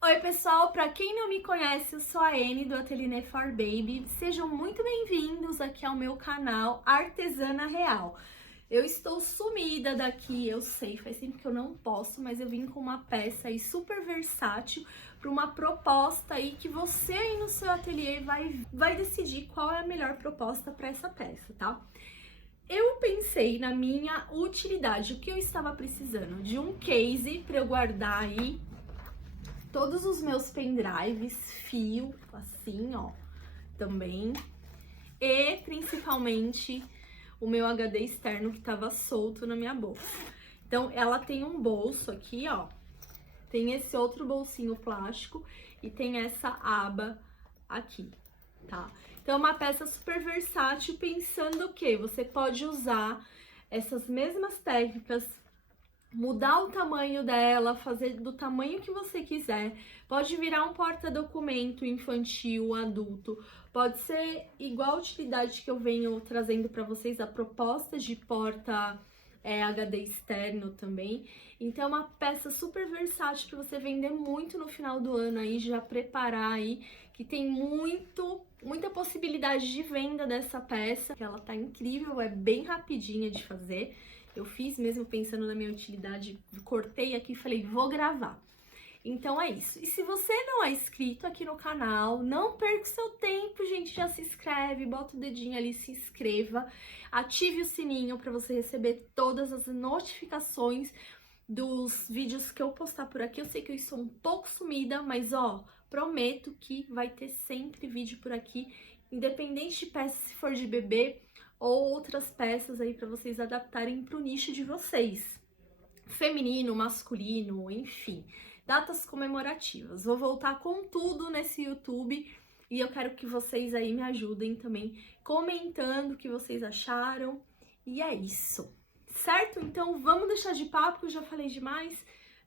Oi pessoal, para quem não me conhece, eu sou a Anne do Ateliê for Baby. Sejam muito bem-vindos aqui ao meu canal Artesana Real. Eu estou sumida daqui, eu sei, faz tempo que eu não posto, mas eu vim com uma peça aí super versátil para uma proposta aí que você aí no seu ateliê vai decidir qual é a melhor proposta para essa peça, tá? Eu pensei na minha utilidade, o que eu estava precisando de um case para eu guardar aí todos os meus pendrives, fio, assim, ó, também. E principalmente o meu HD externo que tava solto na minha bolsa. Então, ela tem um bolso aqui, ó. Tem esse outro bolsinho plástico e tem essa aba aqui, tá? Então, é uma peça super versátil, pensando que você pode usar essas mesmas técnicas, mudar o tamanho dela, fazer do tamanho que você quiser. Pode virar um porta-documento infantil, adulto. Pode ser igual a utilidade que eu venho trazendo para vocês, a proposta de porta HD externo também. Então, é uma peça super versátil para você vender muito no final do ano aí, já preparar aí, que tem muita possibilidade de venda dessa peça. Ela tá incrível, é bem rapidinha de fazer. Eu fiz mesmo pensando na minha utilidade, cortei aqui e falei, vou gravar. Então é isso. E se você não é inscrito aqui no canal, não perca o seu tempo, gente, já se inscreve, bota o dedinho ali, se inscreva, ative o sininho para você receber todas as notificações dos vídeos que eu postar por aqui. Eu sei que eu estou um pouco sumida, mas ó, prometo que vai ter sempre vídeo por aqui, independente de peça, se for de bebê ou outras peças aí para vocês adaptarem para o nicho de vocês. Feminino, masculino, enfim. Datas comemorativas. Vou voltar com tudo nesse YouTube e eu quero que vocês aí me ajudem também comentando o que vocês acharam. E é isso. Certo? Então vamos deixar de papo, que eu já falei demais.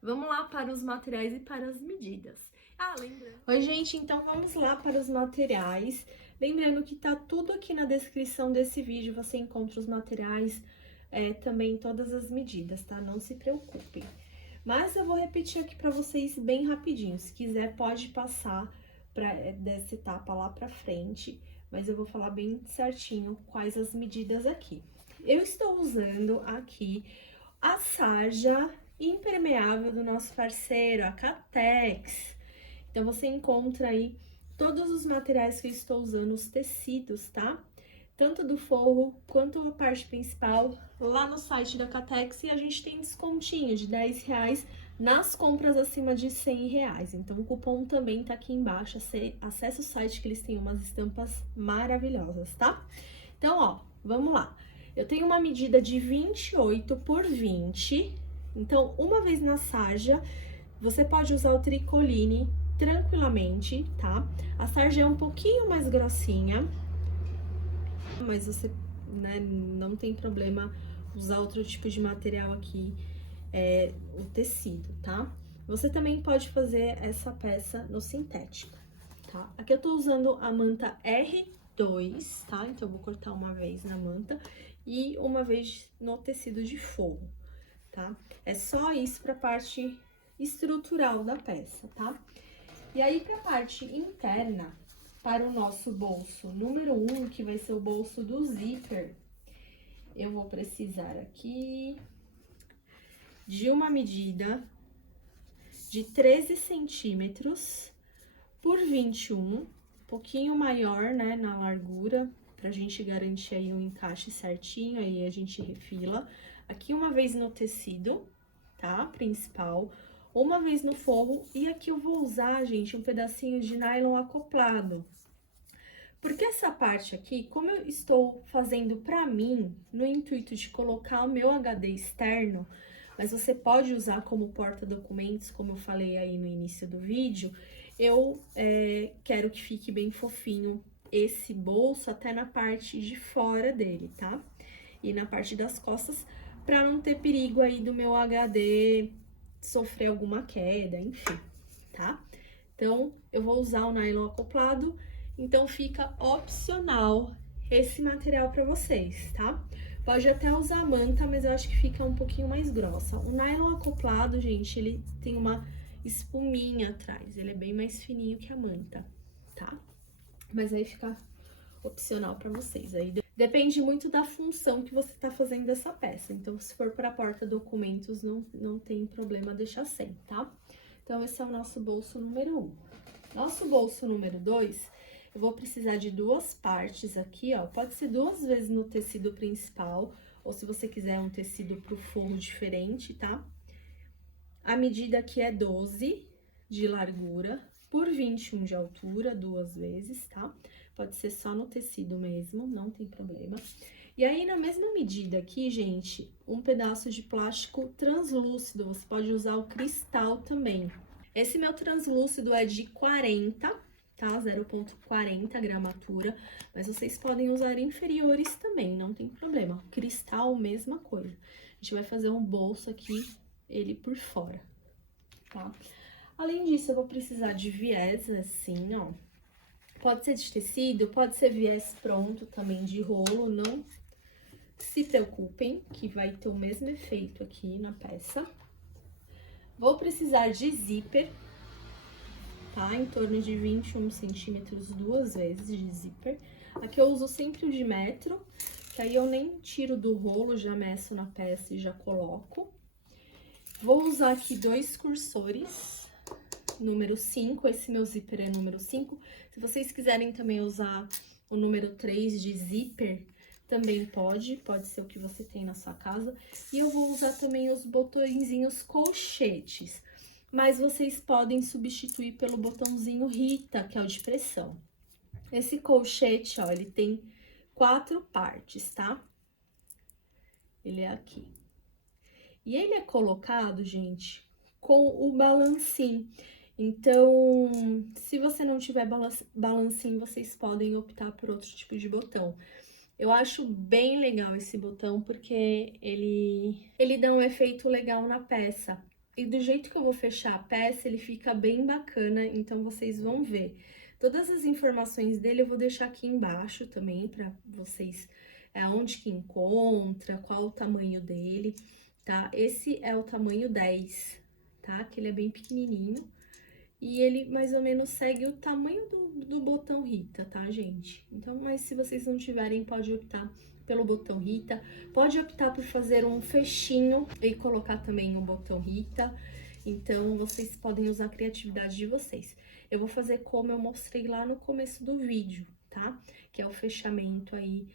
Vamos lá para os materiais e para as medidas. Ah, lembrando. Oi, gente, então vamos lá para os materiais. Lembrando que tá tudo aqui na descrição desse vídeo, você encontra os materiais, também todas as medidas, tá? Não se preocupem. Mas eu vou repetir aqui para vocês bem rapidinho. Se quiser, pode passar dessa etapa lá para frente, mas eu vou falar bem certinho quais as medidas aqui. Eu estou usando aqui a sarja impermeável do nosso parceiro, a Catex. Então, você encontra aí todos os materiais que eu estou usando, os tecidos, tá? Tanto do forro quanto a parte principal, lá no site da Catex, e a gente tem descontinho de R$10 nas compras acima de R$100. Então, o cupom também tá aqui embaixo, acesse o site que eles têm umas estampas maravilhosas, tá? Então, ó, vamos lá. Eu tenho uma medida de 28 por 20, então, uma vez na sarja, você pode usar o tricoline tranquilamente, tá? A sarja é um pouquinho mais grossinha, mas você, né, não tem problema usar outro tipo de material aqui, o tecido, tá? Você também pode fazer essa peça no sintético, tá? Aqui eu tô usando a manta R2, tá? Então, eu vou cortar uma vez na manta e uma vez no tecido de forro, tá? É só isso pra parte estrutural da peça, tá? E aí, pra parte interna, para o nosso bolso número 1, que vai ser o bolso do zíper, eu vou precisar aqui de uma medida de 13 centímetros por 21, um pouquinho maior, né, na largura, pra gente garantir aí um encaixe certinho, aí a gente refila. Aqui uma vez no tecido, tá, principal, uma vez no forro, e aqui eu vou usar, gente, um pedacinho de nylon acoplado. Porque essa parte aqui, como eu estou fazendo pra mim, no intuito de colocar o meu HD externo, mas você pode usar como porta-documentos, como eu falei aí no início do vídeo, eu quero que fique bem fofinho esse bolso até na parte de fora dele, tá? E na parte das costas, pra não ter perigo aí do meu HD sofrer alguma queda, enfim, tá? Então, eu vou usar o nylon acoplado, então fica opcional esse material pra vocês, tá? Pode até usar a manta, mas eu acho que fica um pouquinho mais grossa. O nylon acoplado, gente, ele tem uma espuminha atrás. Ele é bem mais fininho que a manta, tá? Mas aí fica opcional pra vocês. Aí depende muito da função que você tá fazendo dessa peça. Então, se for para porta-documentos, não tem problema deixar sem, tá? Então, esse é o nosso bolso número 1. Nosso bolso número 2, eu vou precisar de 2 partes aqui, ó. Pode ser 2 vezes no tecido principal, ou se você quiser um tecido pro forro diferente, tá? A medida aqui é 12 de largura por 21 de altura, 2 vezes, tá? Pode ser só no tecido mesmo, não tem problema. E aí, na mesma medida aqui, gente, um pedaço de plástico translúcido, você pode usar o cristal também. Esse meu translúcido é de 40, tá? 0,40 gramatura, mas vocês podem usar inferiores também, não tem problema. Cristal, mesma coisa. A gente vai fazer um bolso aqui, ele por fora, tá? Além disso, eu vou precisar de viés, assim, ó. Pode ser de tecido, pode ser viés pronto também de rolo, não se preocupem, que vai ter o mesmo efeito aqui na peça. Vou precisar de zíper, tá? Em torno de 21 centímetros, 2 vezes de zíper. Aqui eu uso sempre o de metro, que aí eu nem tiro do rolo, já meço na peça e já coloco. Vou usar aqui 2 cursores, número 5, esse meu zíper é número 5. Se vocês quiserem também usar o número 3 de zíper, também pode ser o que você tem na sua casa. E eu vou usar também os botõezinhos colchetes, mas vocês podem substituir pelo botãozinho Rita, que é o de pressão. Esse colchete, ó, ele tem 4 partes, tá? Ele é aqui. E ele é colocado, gente, com o balancim. Então, se você não tiver balancim, vocês podem optar por outro tipo de botão. Eu acho bem legal esse botão, porque ele dá um efeito legal na peça. E do jeito que eu vou fechar a peça, ele fica bem bacana, então vocês vão ver. Todas as informações dele eu vou deixar aqui embaixo também, pra vocês, onde que encontra, qual o tamanho dele, tá? Esse é o tamanho 10, tá? Que ele é bem pequenininho. E ele mais ou menos segue o tamanho do botão Rita, tá, gente? Então, mas se vocês não tiverem, pode optar pelo botão Rita. Pode optar por fazer um fechinho e colocar também o botão Rita. Então, vocês podem usar a criatividade de vocês. Eu vou fazer como eu mostrei lá no começo do vídeo, tá? Que é o fechamento aí,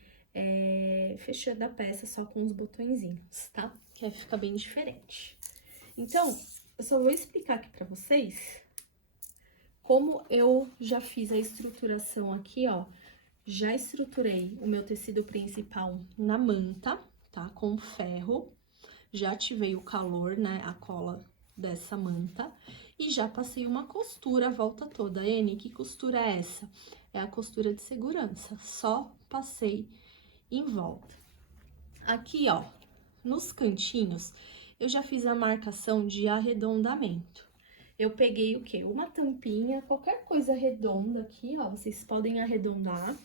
fechando a peça só com os botõezinhos, tá? Que aí fica bem diferente. Então, eu só vou explicar aqui pra vocês como eu já fiz a estruturação aqui, ó. Já estruturei o meu tecido principal na manta, tá? Com ferro. Já ativei o calor, né? A cola dessa manta. E já passei uma costura a volta toda. Ene, que costura é essa? É a costura de segurança. Só passei em volta. Aqui, ó, nos cantinhos, eu já fiz a marcação de arredondamento. Eu peguei o quê? Uma tampinha, qualquer coisa redonda aqui, ó, vocês podem arredondar.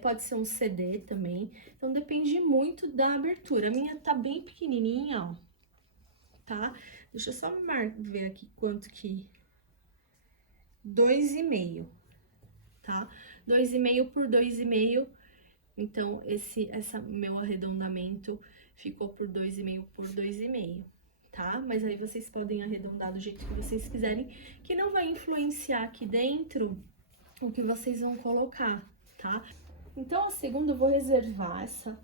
Pode ser um CD também. Então, depende muito da abertura. A minha tá bem pequenininha, ó, tá? Deixa eu só ver aqui quanto que... 2,5, tá? 2,5 por 2,5. Então, esse meu arredondamento ficou por 2,5 por 2,5. Tá? Mas aí vocês podem arredondar do jeito que vocês quiserem, que não vai influenciar aqui dentro o que vocês vão colocar, tá? Então, a segunda eu vou reservar essa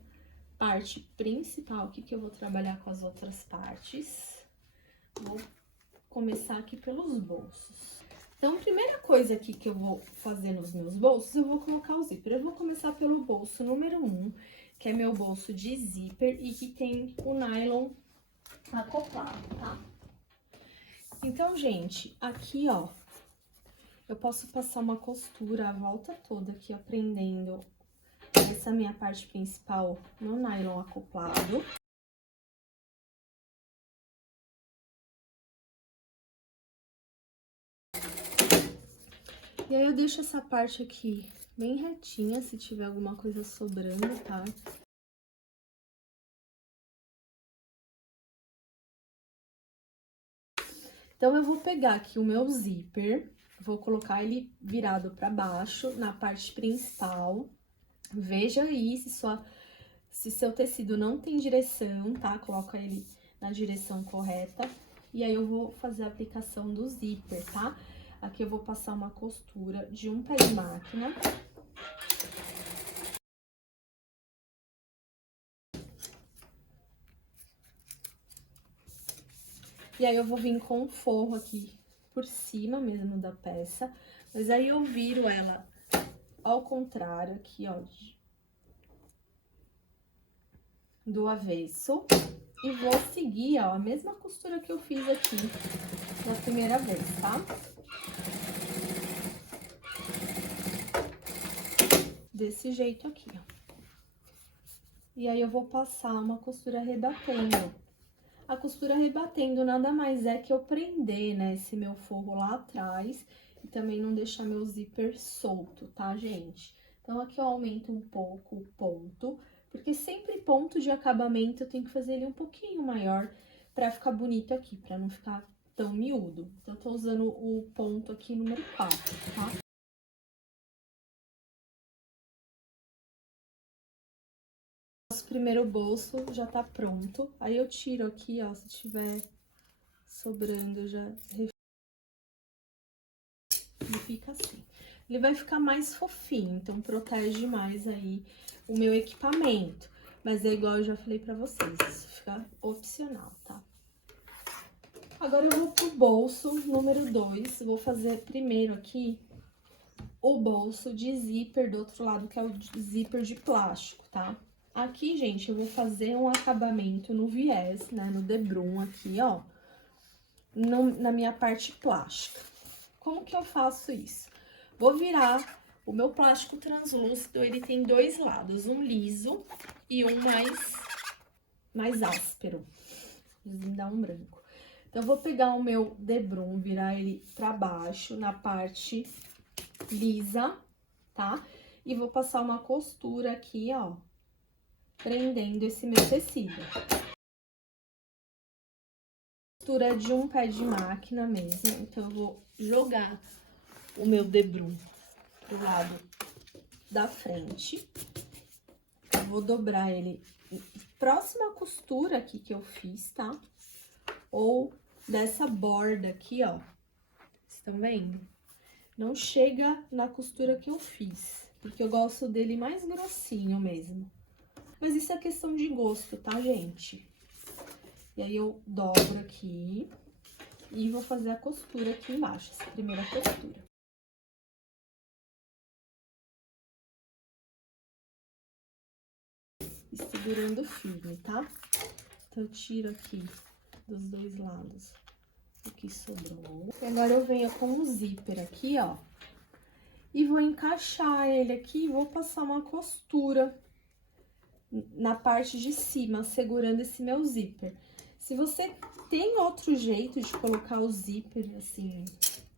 parte principal aqui, que eu vou trabalhar com as outras partes. Vou começar aqui pelos bolsos. Então, a primeira coisa aqui que eu vou fazer nos meus bolsos, eu vou colocar o zíper. Eu vou começar pelo bolso número 1, que é meu bolso de zíper e que tem o nylon acoplado, tá? Então, gente, aqui, ó, eu posso passar uma costura a volta toda aqui, ó, prendendo essa minha parte principal no nylon acoplado. E aí, eu deixo essa parte aqui bem retinha, se tiver alguma coisa sobrando, tá? Então, eu vou pegar aqui o meu zíper, vou colocar ele virado pra baixo, na parte principal. Veja aí se seu tecido não tem direção, tá? Coloca ele na direção correta. E aí, eu vou fazer a aplicação do zíper, tá? Aqui eu vou passar uma costura de um pé de máquina. E aí, eu vou vir com o forro aqui por cima mesmo da peça. Mas aí, eu viro ela ao contrário aqui, ó, do avesso. E vou seguir, ó, a mesma costura que eu fiz aqui na primeira vez, tá? Desse jeito aqui, ó. E aí, eu vou passar uma costura rebatendo. A costura rebatendo nada mais é que eu prender, né, esse meu forro lá atrás e também não deixar meu zíper solto, tá, gente? Então, aqui eu aumento um pouco o ponto, porque sempre ponto de acabamento eu tenho que fazer ele um pouquinho maior pra ficar bonito aqui, pra não ficar tão miúdo. Então, eu tô usando o ponto aqui número 4, tá? Nosso primeiro bolso já tá pronto. Aí, eu tiro aqui, ó, se tiver sobrando, eu já ele fica assim. Ele vai ficar mais fofinho, então protege mais aí o meu equipamento. Mas é igual eu já falei pra vocês, isso fica opcional, tá? Agora eu vou pro bolso número 2, vou fazer primeiro aqui o bolso de zíper do outro lado, que é o zíper de plástico, tá? Aqui, gente, eu vou fazer um acabamento no viés, né, no debrum aqui, ó, na minha parte plástica. Como que eu faço isso? Vou virar o meu plástico translúcido, ele tem dois lados, um liso e um mais áspero. Me dá um branco. Então, eu vou pegar o meu debrum, virar ele pra baixo, na parte lisa, tá? E vou passar uma costura aqui, ó, prendendo esse meu tecido. Costura de um pé de máquina mesmo, então eu vou jogar o meu debrum pro lado da frente. Eu vou dobrar ele próxima à costura aqui que eu fiz, tá? Ou dessa borda aqui, ó. Estão vendo? Não chega na costura que eu fiz, porque eu gosto dele mais grossinho mesmo. Mas isso é questão de gosto, tá, gente? E aí, eu dobro aqui e vou fazer a costura aqui embaixo, essa primeira costura. E segurando firme, tá? Então, eu tiro aqui dos dois lados o que sobrou. E agora, eu venho com um zíper aqui, ó. E vou encaixar ele aqui e vou passar uma costura na parte de cima, segurando esse meu zíper. Se você tem outro jeito de colocar o zíper, assim,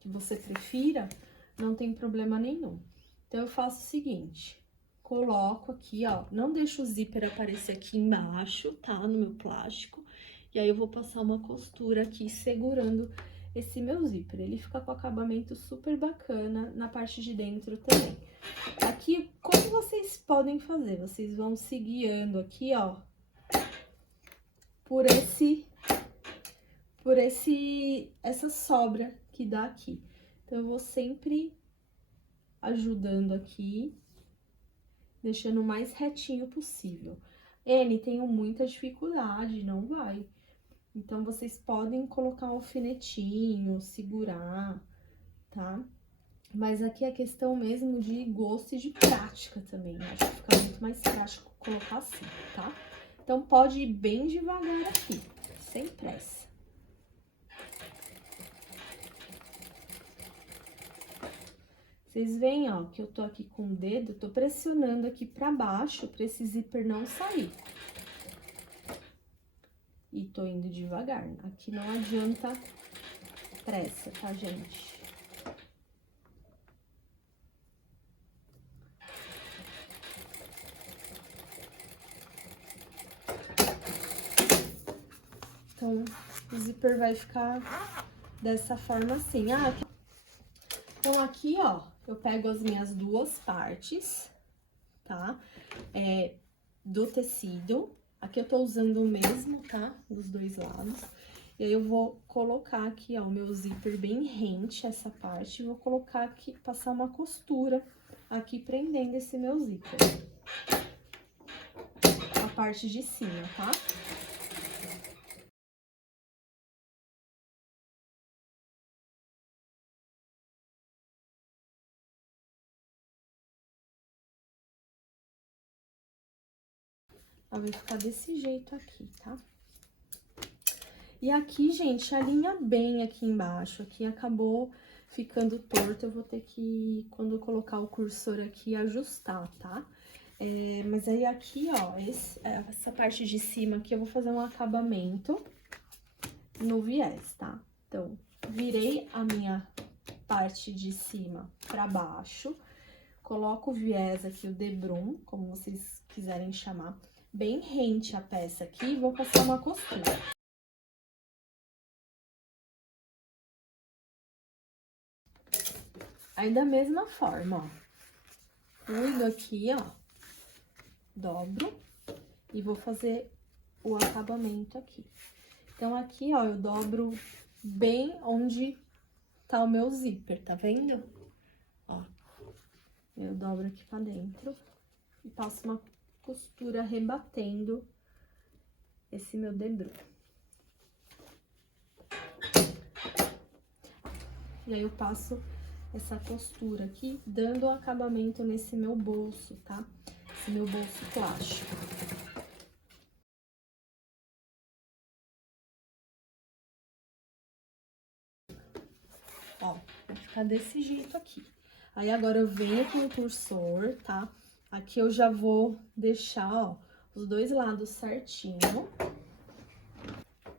que você prefira, não tem problema nenhum. Então, eu faço o seguinte, coloco aqui, ó, não deixo o zíper aparecer aqui embaixo, tá? No meu plástico. E aí, eu vou passar uma costura aqui, segurando esse meu zíper. Ele fica com acabamento super bacana na parte de dentro também. Aqui, como vocês podem fazer? Vocês vão se guiando aqui, ó, por essa sobra que dá aqui. Então, eu vou sempre ajudando aqui, deixando o mais retinho possível. N, tenho muita dificuldade, não vai. Então, vocês podem colocar um alfinetinho, segurar, tá? Mas aqui é questão mesmo de gosto e de prática também. Acho que fica muito mais prático colocar assim, tá? Então, pode ir bem devagar aqui, sem pressa. Vocês veem, ó, que eu tô aqui com o dedo, tô pressionando aqui pra baixo, pra esse zíper não sair. E tô indo devagar. Aqui não adianta pressa, tá, gente? Então, o zíper vai ficar dessa forma assim. Ah, então aqui, ó, eu pego as minhas duas partes, tá? Do tecido. Aqui eu tô usando o mesmo, tá? Dos dois lados. E aí eu vou colocar aqui, ó, o meu zíper bem rente, essa parte. Vou colocar aqui, passar uma costura aqui prendendo esse meu zíper. A parte de cima, tá? Ela vai ficar desse jeito aqui, tá? E aqui, gente, alinha bem aqui embaixo. Aqui acabou ficando torto, eu vou ter que, quando eu colocar o cursor aqui, ajustar, tá? Mas aí aqui, ó, essa parte de cima aqui, eu vou fazer um acabamento no viés, tá? Então, virei a minha parte de cima pra baixo, coloco o viés aqui, o debrum, como vocês quiserem chamar, bem rente a peça aqui, e vou passar uma costura. Aí, da mesma forma, ó, pulo aqui, ó, dobro e vou fazer o acabamento aqui. Então, aqui, ó, eu dobro bem onde tá o meu zíper, tá vendo? Ó, eu dobro aqui pra dentro e passo uma costura rebatendo esse meu debrum. E aí, eu passo essa costura aqui, dando um acabamento nesse meu bolso, tá? Esse meu bolso plástico. Ó, vai ficar desse jeito aqui. Aí, agora eu venho com o cursor, tá? Aqui eu já vou deixar, ó, os dois lados certinho.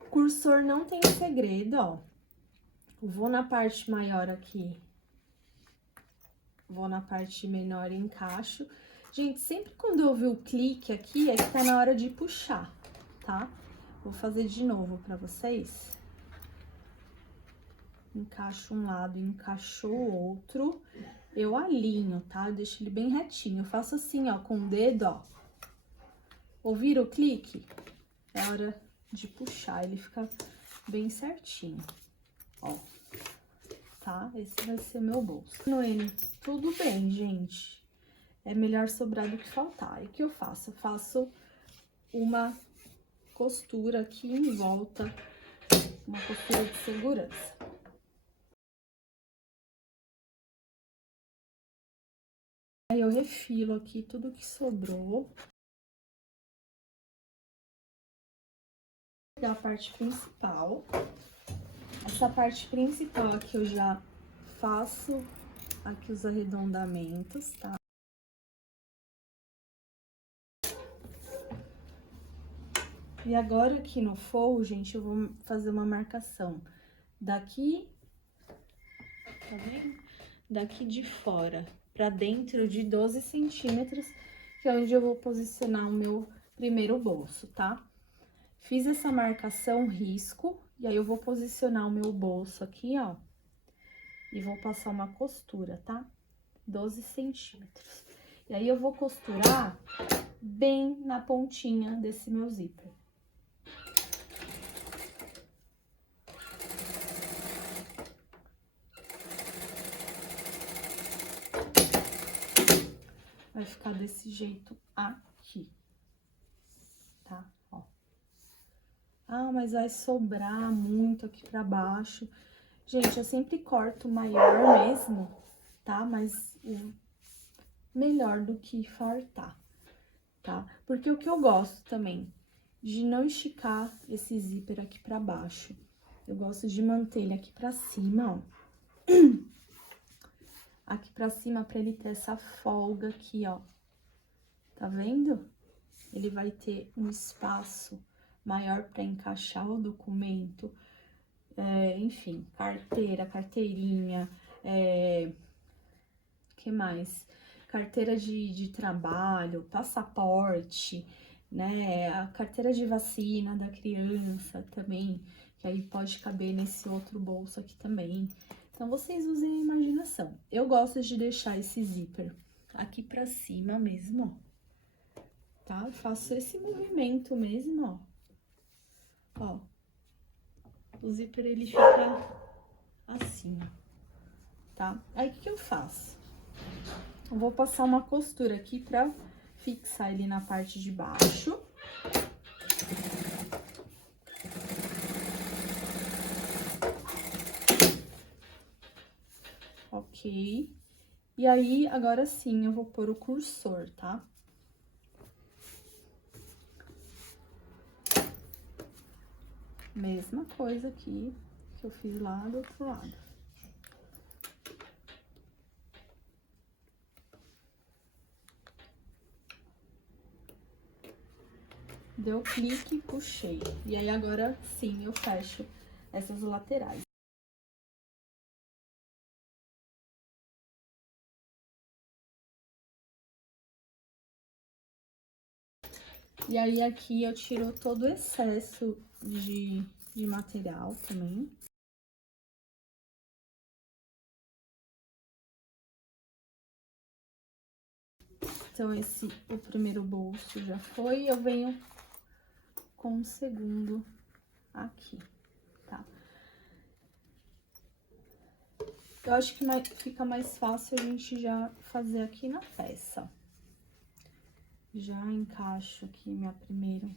Cursor não tem segredo, ó. Vou na parte maior aqui. Vou na parte menor e encaixo. Gente, sempre quando eu ouvir o clique aqui, é que tá na hora de puxar, tá? Vou fazer de novo pra vocês. Encaixo um lado, encaixou o outro. Eu alinho, tá? Eu deixo ele bem retinho. Eu faço assim, ó, com o dedo, ó. Ouviram o clique? É hora de puxar, ele fica bem certinho, ó. Tá? Esse vai ser meu bolso. Noemi, tudo bem, gente. É melhor sobrar do que faltar. E o que eu faço? Eu faço uma costura aqui em volta, uma costura de segurança. Aí eu refilo aqui tudo que sobrou. Da parte principal. Essa parte principal aqui eu já faço aqui os arredondamentos, tá? E agora aqui no forro, gente, eu vou fazer uma marcação daqui, tá vendo? Daqui de fora pra dentro de 12 centímetros, que é onde eu vou posicionar o meu primeiro bolso, tá? Fiz essa marcação, risco, e aí eu vou posicionar o meu bolso aqui, ó, e vou passar uma costura, tá? 12 centímetros. E aí eu vou costurar bem na pontinha desse meu zíper. Vai ficar desse jeito aqui, tá? Ó. Ah, mas vai sobrar muito aqui pra baixo. Gente, eu sempre corto maior mesmo, tá? Mas melhor do que fartar, tá? Porque o que eu gosto também, de não esticar esse zíper aqui pra baixo. Eu gosto de manter ele aqui pra cima, ó. Aqui pra cima, pra ele ter essa folga aqui, ó. Tá vendo? Ele vai ter um espaço maior pra encaixar o documento. Enfim, carteira, carteirinha, que mais? Carteira de trabalho, passaporte, né? A carteira de vacina da criança também, que aí pode caber nesse outro bolso aqui também. Então, vocês usem a imaginação. Eu gosto de deixar esse zíper aqui pra cima mesmo, ó. Tá? Eu faço esse movimento mesmo, ó. Ó. O zíper, ele fica assim, tá? Aí, o que eu faço? Eu vou passar uma costura aqui pra fixar ele na parte de baixo. Ok. E aí, agora sim, eu vou pôr o cursor, tá? Mesma coisa aqui que eu fiz lá do outro lado. Deu clique, puxei. E aí, agora sim, eu fecho essas laterais. E aí, aqui eu tiro todo o excesso de material também. Então, o primeiro bolso já foi, eu venho com o segundo aqui, tá? Eu acho que fica mais fácil a gente já fazer aqui na peça. Já encaixo aqui minha primeiro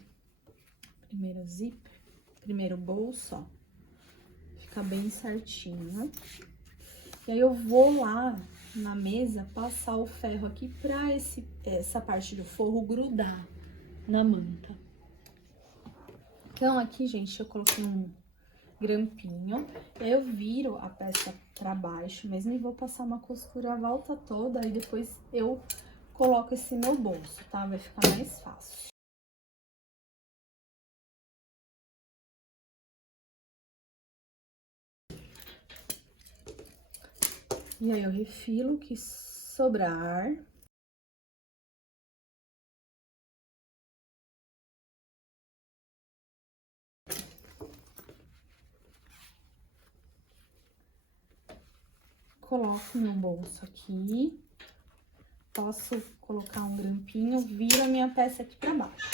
zíper, primeiro bolso, ó. Fica bem certinho. E aí, eu vou lá na mesa passar o ferro aqui pra essa parte do forro grudar na manta. Então, aqui, gente, eu coloquei um grampinho. E aí, eu viro a peça pra baixo mesmo e vou passar uma costura a volta toda. Aí, depois eu coloco esse meu bolso, tá? Vai ficar mais fácil. E aí, eu refilo o que sobrar. Coloco meu bolso aqui. Posso colocar um grampinho, viro a minha peça aqui pra baixo.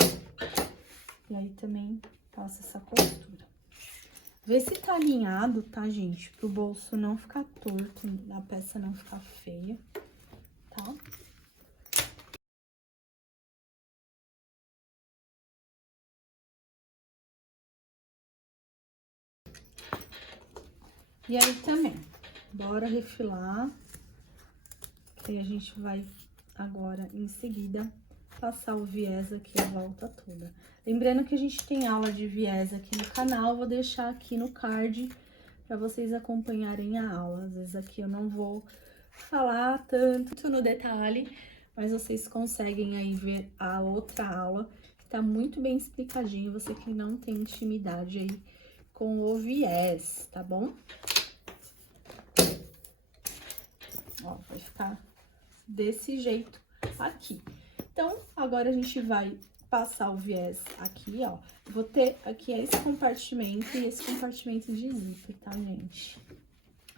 E aí, também faço essa costura. Vê se tá alinhado, tá, gente? Pro bolso não ficar torto, a peça não ficar feia, tá? E aí, também, bora refilar, que a gente vai agora, em seguida, passar o viés aqui a volta toda. Lembrando que a gente tem aula de viés aqui no canal, vou deixar aqui no card para vocês acompanharem a aula. Às vezes aqui eu não vou falar tanto no detalhe, mas vocês conseguem aí ver a outra aula, que tá muito bem explicadinho, você que não tem intimidade aí com o viés, tá bom? Ó, vai ficar desse jeito aqui. Então, agora a gente vai passar o viés aqui, ó. Vou ter aqui esse compartimento e esse compartimento de zíper, tá, gente?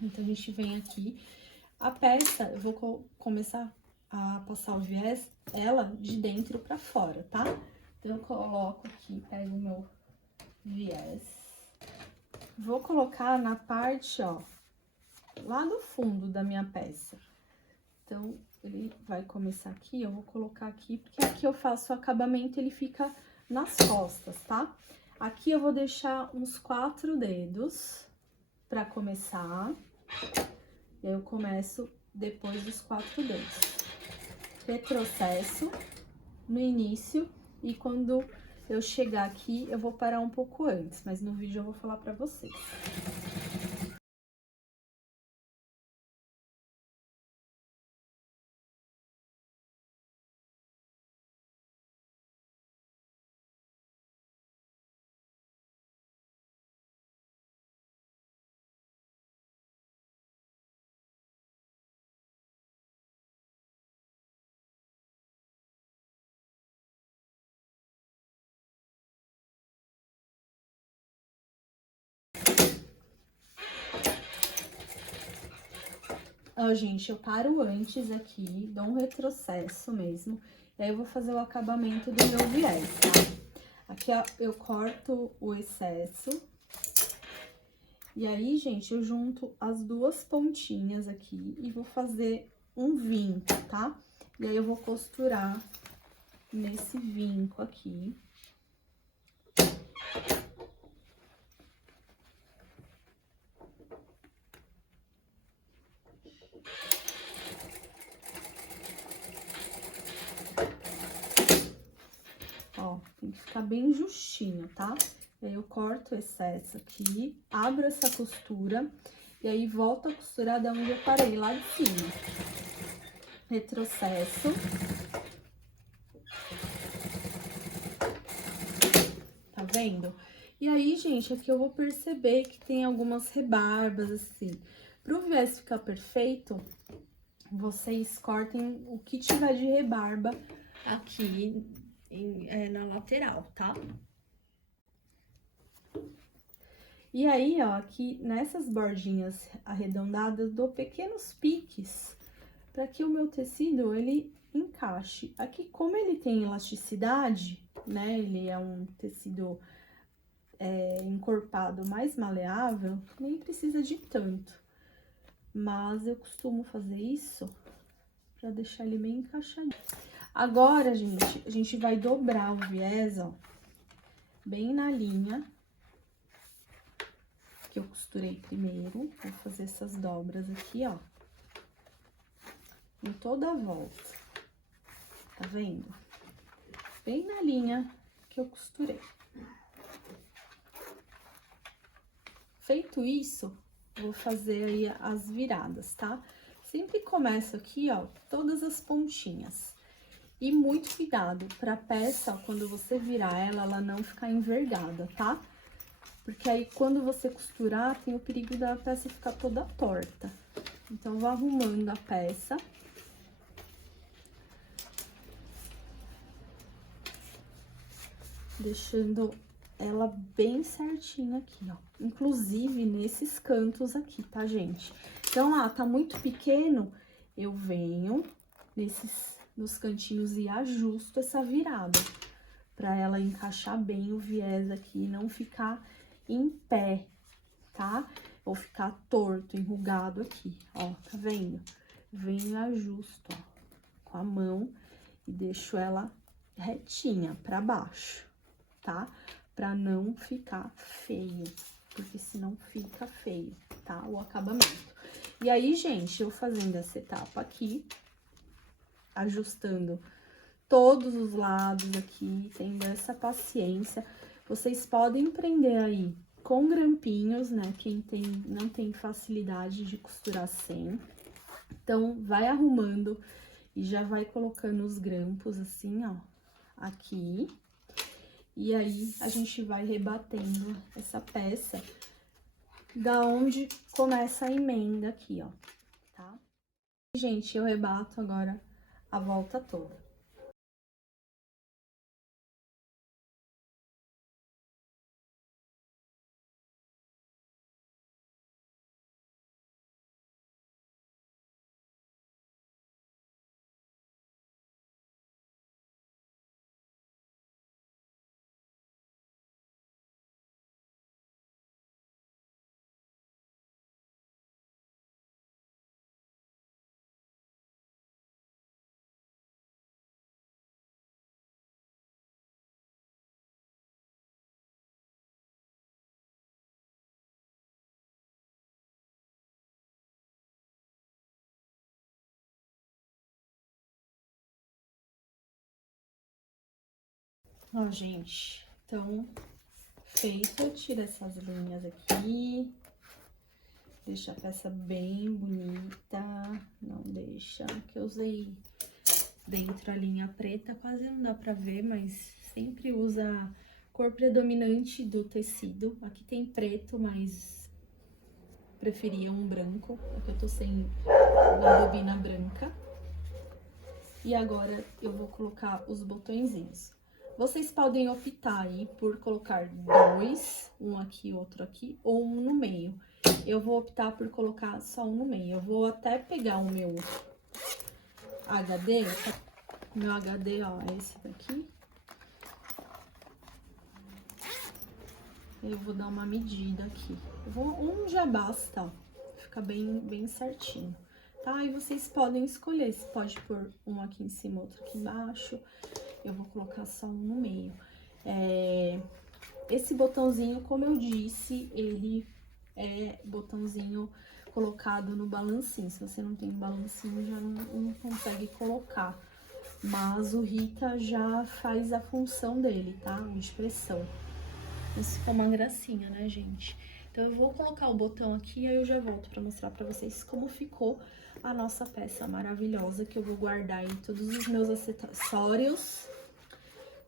Então, a gente vem aqui. A peça, eu vou começar a passar o viés, ela de dentro pra fora, tá? Então, eu coloco aqui, pego o meu viés. Vou colocar na parte, ó, lá no fundo da minha peça. Então, ele vai começar aqui, eu vou colocar aqui, porque aqui eu faço o acabamento, ele fica nas costas, tá? Aqui eu vou deixar uns 4 dedos pra começar. E aí, eu começo depois dos 4 dedos. Retrocesso no início e quando eu chegar aqui, eu vou parar um pouco antes, mas no vídeo eu vou falar pra vocês. Ó, gente, eu paro antes aqui, dou um retrocesso mesmo. E aí eu vou fazer o acabamento do meu viés, tá? Aqui, ó, eu corto o excesso. E aí, gente, eu junto as duas pontinhas aqui e vou fazer um vinco, tá? E aí eu vou costurar nesse vinco aqui. Ó, tem que ficar bem justinho, tá? E aí eu corto o excesso aqui, abro essa costura e aí volto a costurar da onde eu parei, lá de cima. Retrocesso. Tá vendo? E aí, gente, aqui eu vou perceber que tem algumas rebarbas, assim. Pro viés ficar perfeito, vocês cortem o que tiver de rebarba aqui na lateral, tá? E aí, ó, aqui nessas bordinhas arredondadas, dou pequenos piques para que o meu tecido, ele encaixe. Aqui, como ele tem elasticidade, né, ele é um tecido encorpado mais maleável, nem precisa de tanto. Mas eu costumo fazer isso para deixar ele bem encaixadinho. Agora, gente, a gente vai dobrar o viés, ó, bem na linha que eu costurei primeiro. Vou fazer essas dobras aqui, ó, em toda a volta. Tá vendo? Bem na linha que eu costurei. Feito isso, vou fazer aí as viradas, tá? Sempre começo aqui, ó, todas as pontinhas. E muito cuidado pra peça, ó, quando você virar ela, ela não ficar envergada, tá? Porque aí, quando você costurar, tem o perigo da peça ficar toda torta. Então, vou arrumando a peça. Deixando ela bem certinha aqui, ó. Inclusive, nesses cantos aqui, tá, gente? Então, tá muito pequeno, eu venho nos cantinhos e ajusto essa virada. Pra ela encaixar bem o viés aqui e não ficar em pé, tá? Ou ficar torto, enrugado aqui, ó, tá vendo? Venho e ajusto, ó, com a mão e deixo ela retinha pra baixo, tá? Pra não ficar feio, porque senão fica feio, tá? O acabamento. E aí, gente, eu fazendo essa etapa aqui, ajustando todos os lados aqui, tendo essa paciência. Vocês podem prender aí com grampinhos, né? Quem não tem facilidade de costurar sem. Então, vai arrumando e já vai colocando os grampos assim, ó, aqui. E aí, a gente vai rebatendo essa peça da onde começa a emenda aqui, ó, tá? Gente, eu rebato agora a volta toda. Ó, gente, então, feito, eu tiro essas linhas aqui, deixa a peça bem bonita, não deixa, que eu usei dentro a linha preta, quase não dá pra ver, mas sempre usa a cor predominante do tecido. Aqui tem preto, mas preferia um branco, porque eu tô sem a bobina branca. E agora eu vou colocar os botõezinhos. Vocês podem optar aí por colocar dois, um aqui, outro aqui, ou um no meio. Eu vou optar por colocar só um no meio. Eu vou até pegar o meu HD, meu HD, ó, é esse daqui. Eu vou dar uma medida aqui. Um já basta, ó, fica bem certinho, tá? E vocês podem escolher, se pode pôr um aqui em cima, outro aqui embaixo. Eu vou colocar só um no meio. Esse botãozinho, como eu disse, ele é botãozinho colocado no balancinho. Se você não tem balancinho, já não consegue colocar. Mas o Rita já faz a função dele, tá? De pressão. Isso ficou uma gracinha, né, gente? Então, eu vou colocar o botão aqui e aí eu já volto pra mostrar pra vocês como ficou a nossa peça maravilhosa, que eu vou guardar aí todos os meus acessórios.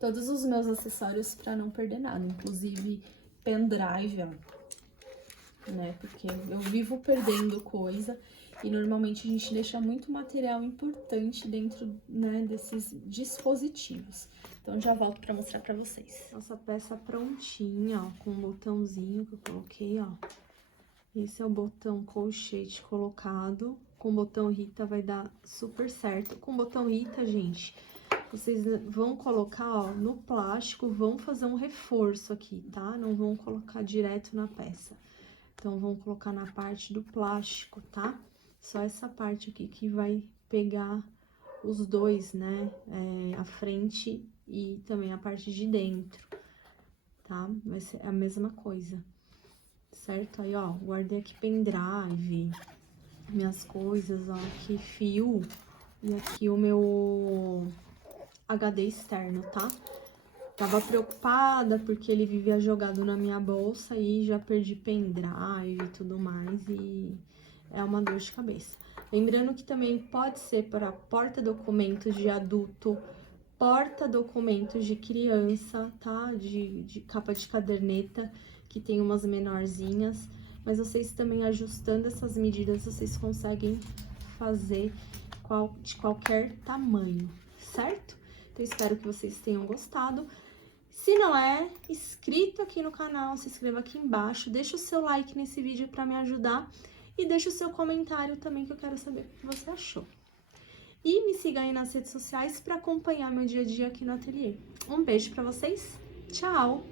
Todos os meus acessórios pra não perder nada, inclusive pendrive, ó, né? Porque eu vivo perdendo coisa e normalmente a gente deixa muito material importante dentro, né, desses dispositivos. Então, já volto pra mostrar pra vocês. Nossa peça prontinha, ó, com o botãozinho que eu coloquei, ó. Esse é o botão colchete colocado. Com o botão Rita vai dar super certo. Com o botão Rita, gente, vocês vão colocar, ó, no plástico, vão fazer um reforço aqui, tá? Não vão colocar direto na peça. Então, vão colocar na parte do plástico, tá? Só essa parte aqui que vai pegar os dois, né? A frente e também a parte de dentro, tá? Vai ser a mesma coisa, certo? Aí, ó, guardei aqui pendrive, minhas coisas, ó, aqui fio e aqui o meu HD externo, tá? Tava preocupada porque ele vivia jogado na minha bolsa e já perdi pendrive e tudo mais e é uma dor de cabeça. Lembrando que também pode ser para porta-documentos de adulto, porta-documentos de criança, tá? De capa de caderneta, que tem umas menorzinhas. Mas vocês também ajustando essas medidas, vocês conseguem fazer de qualquer tamanho, certo? Então, espero que vocês tenham gostado. Se não é inscrito aqui no canal, se inscreva aqui embaixo, deixa o seu like nesse vídeo para me ajudar e deixa o seu comentário também que eu quero saber o que você achou. E me siga aí nas redes sociais para acompanhar meu dia a dia aqui no ateliê. Um beijo para vocês, tchau!